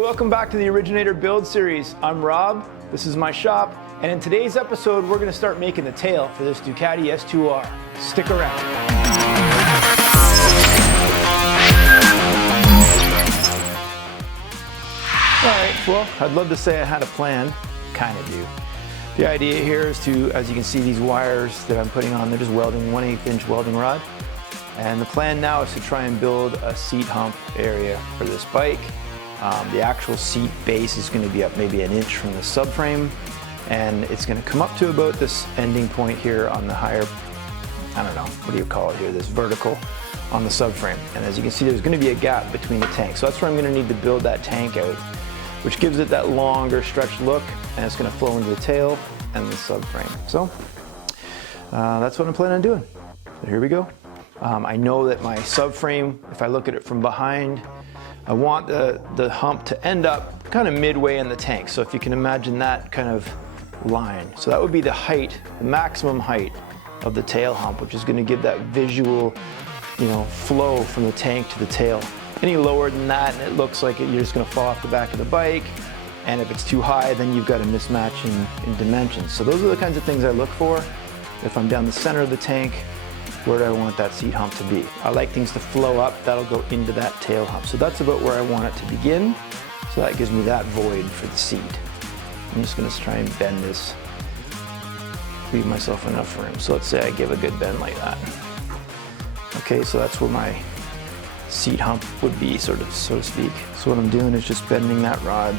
welcome back to the Originator Build Series. I'm Rob, this is my shop, and in today's episode we're going to start making the tail for this Ducati S2R. Stick around. Alright, well, I'd love to say I had a plan, kind of do. The idea here is to, as you can see, these wires that I'm putting on, they're just welding 1/8 inch welding rod. And the plan now is to try and build a seat hump area for this bike. The actual seat base is going to be up maybe an inch from the subframe, and it's going to come up to about this ending point here on the higher, I don't know, what do you call it here, this vertical on the subframe. And as you can see, there's going to be a gap between the tanks. So that's where I'm going to need to build that tank out, which gives it that longer stretched look, and it's going to flow into the tail and the subframe. So that's what I'm planning on doing. So here we go. I know that my subframe, if I look at it from behind, I want the hump to end up kind of midway in the tank. So if you can imagine that kind of line. So that would be the height, the maximum height of the tail hump, which is going to give that visual, flow from the tank to the tail. Any lower than that, and it looks like you're just going to fall off the back of the bike. And if it's too high, then you've got a mismatch in dimensions. So those are the kinds of things I look for. If I'm down the center of the tank, where do I want that seat hump to be? I like things to flow up, that'll go into that tail hump. So that's about where I want it to begin. So that gives me that void for the seat. I'm just gonna try and bend this, leave myself enough room. So let's say I give a good bend like that. Okay, so that's where my seat hump would be, so to speak. So what I'm doing is just bending that rod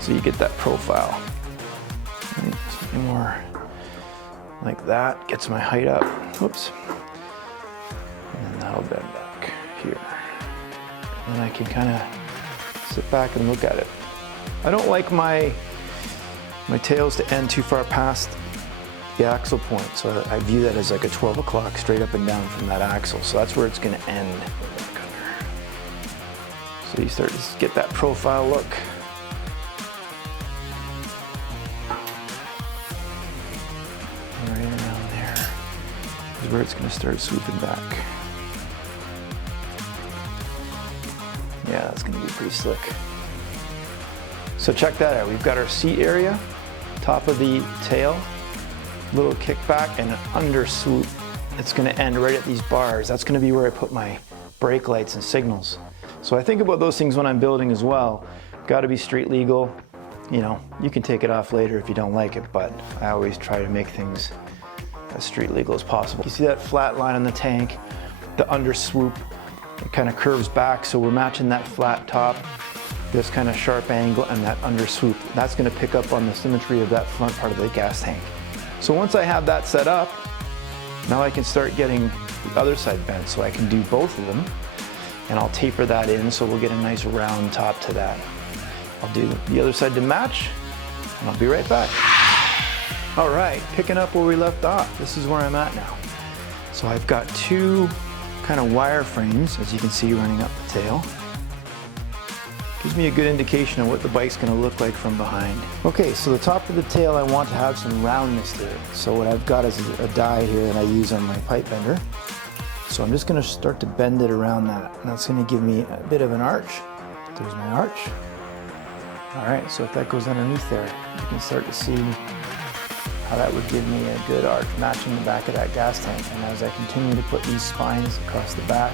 so you get that profile. Right, something more like that, gets my height up, whoops, and then that'll bend back here. And then I can kind of sit back and look at it. I don't like my tails to end too far past the axle point, so I view that as like a 12 o'clock straight up and down from that axle, so that's where it's going to end. So you start to get that profile look. Where it's going to start swooping back. Yeah, that's going to be pretty slick. So check that out. We've got our seat area, top of the tail, little kickback, and an under swoop. It's going to end right at these bars. That's going to be where I put my brake lights and signals. So I think about those things when I'm building as well. Got to be street legal. You can take it off later if you don't like it, but I always try to make things as street legal as possible. You see that flat line on the tank, the under swoop, it kind of curves back, so we're matching that flat top, this kind of sharp angle, and that under swoop. That's going to pick up on the symmetry of that front part of the gas tank. So once I have that set up, now I can start getting the other side bent, so I can do both of them, and I'll taper that in so we'll get a nice round top to that. I'll do the other side to match, and I'll be right back. All right, picking up where we left off. This is where I'm at now. So I've got two kind of wire frames, as you can see, running up the tail. Gives me a good indication of what the bike's gonna look like from behind. Okay, so the top of the tail, I want to have some roundness to it. So what I've got is a die here that I use on my pipe bender. So I'm just gonna start to bend it around that. And that's gonna give me a bit of an arch. There's my arch. All right, so if that goes underneath there, you can start to see how that would give me a good arch matching the back of that gas tank. And as I continue to put these spines across the back,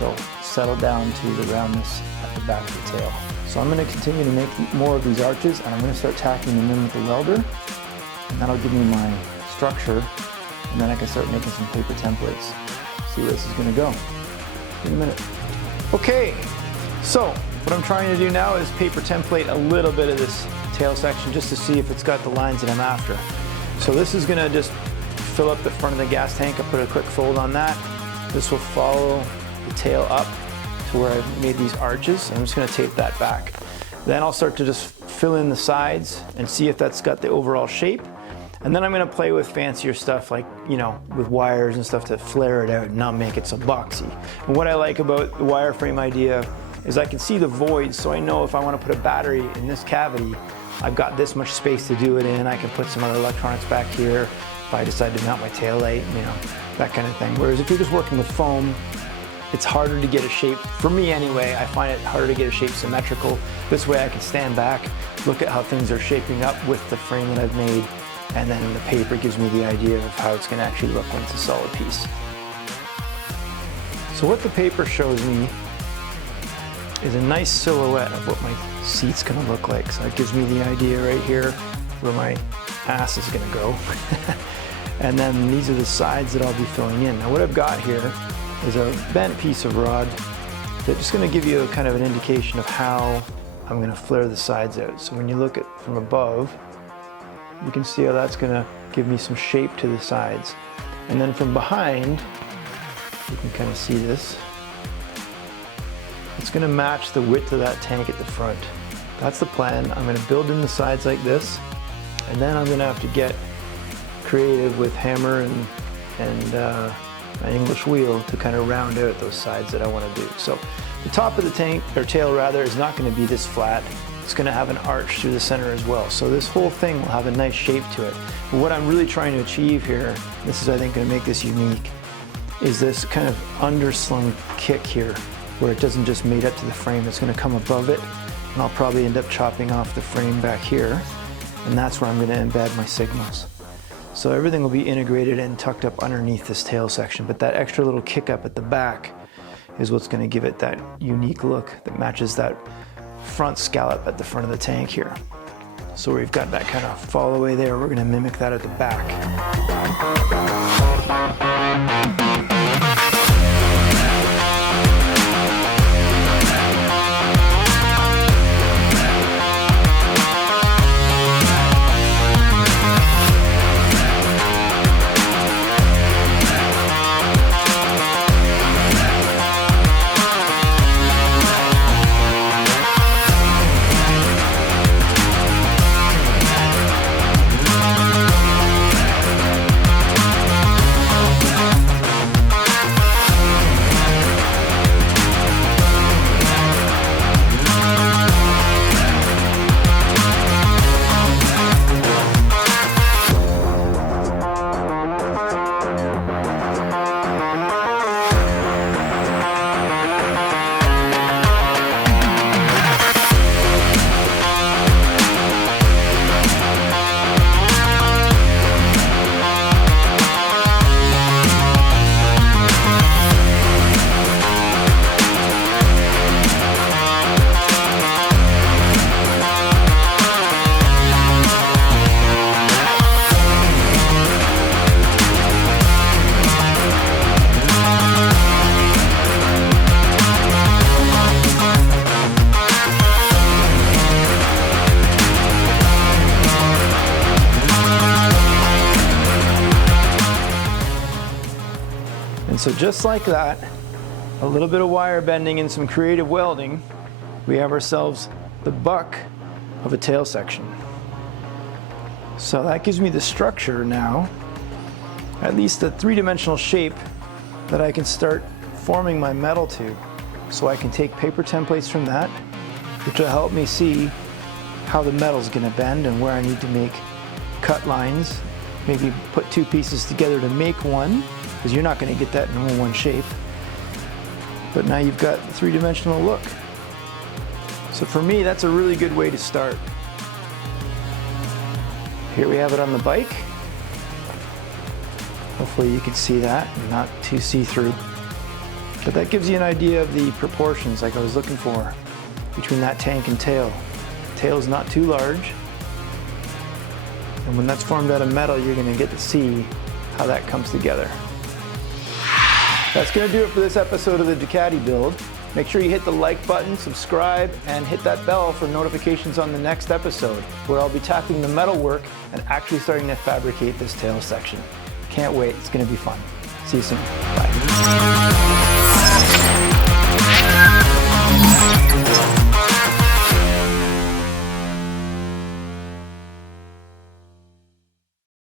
they'll settle down to the roundness at the back of the tail. So I'm going to continue to make more of these arches, and I'm going to start tacking them in with the welder, and that'll give me my structure, and then I can start making some paper templates. See where this is going to go in a minute. Okay, so what I'm trying to do now is paper template a little bit of this tail section just to see if it's got the lines that I'm after. So this is gonna just fill up the front of the gas tank. I put a quick fold on that. This will follow the tail up to where I've made these arches. I'm just gonna tape that back. Then I'll start to just fill in the sides and see if that's got the overall shape. And then I'm gonna play with fancier stuff like, with wires and stuff to flare it out and not make it so boxy. And what I like about the wireframe idea is I can see the voids, so I know if I want to put a battery in this cavity, I've got this much space to do it in. I can put some other electronics back here if I decide to mount my tail light, that kind of thing. Whereas if you're just working with foam, it's harder to get a shape, for me anyway, I find it harder to get a shape symmetrical. This way I can stand back, look at how things are shaping up with the frame that I've made, and then the paper gives me the idea of how it's going to actually look when it's a solid piece. So what the paper shows me is a nice silhouette of what my seat's going to look like. So it gives me the idea right here where my ass is going to go. And then these are the sides that I'll be filling in. Now what I've got here is a bent piece of rod that's just going to give you a kind of an indication of how I'm going to flare the sides out. So when you look at from above, you can see how that's going to give me some shape to the sides. And then from behind, you can kind of see this. It's going to match the width of that tank at the front. That's the plan. I'm going to build in the sides like this, and then I'm going to have to get creative with hammer and an English wheel to kind of round out those sides that I want to do. So the top of the tank, or tail rather, is not going to be this flat. It's going to have an arch through the center as well. So this whole thing will have a nice shape to it. But what I'm really trying to achieve here, this is I think going to make this unique, is this kind of underslung kick here, where it doesn't just mate up to the frame, it's going to come above it, and I'll probably end up chopping off the frame back here, and that's where I'm going to embed my signals. So everything will be integrated and tucked up underneath this tail section, but that extra little kick up at the back is what's going to give it that unique look that matches that front scallop at the front of the tank here. So we've got that kind of fall away there, we're going to mimic that at the back. And so just like that, a little bit of wire bending and some creative welding, we have ourselves the buck of a tail section. So that gives me the structure now, at least a three-dimensional shape that I can start forming my metal to. So I can take paper templates from that, which will help me see how the metal's going to bend and where I need to make cut lines, maybe put two pieces together to make one, because you're not going to get that in all one shape. But now you've got the three-dimensional look. So for me, that's a really good way to start. Here we have it on the bike. Hopefully you can see that, not too see-through. But that gives you an idea of the proportions like I was looking for between that tank and tail. Tail's not too large. And when that's formed out of metal, you're going to get to see how that comes together. That's going to do it for this episode of the Ducati build. Make sure you hit the like button, subscribe, and hit that bell for notifications on the next episode, where I'll be tackling the metal work and actually starting to fabricate this tail section. Can't wait, it's going to be fun. See you soon. Bye.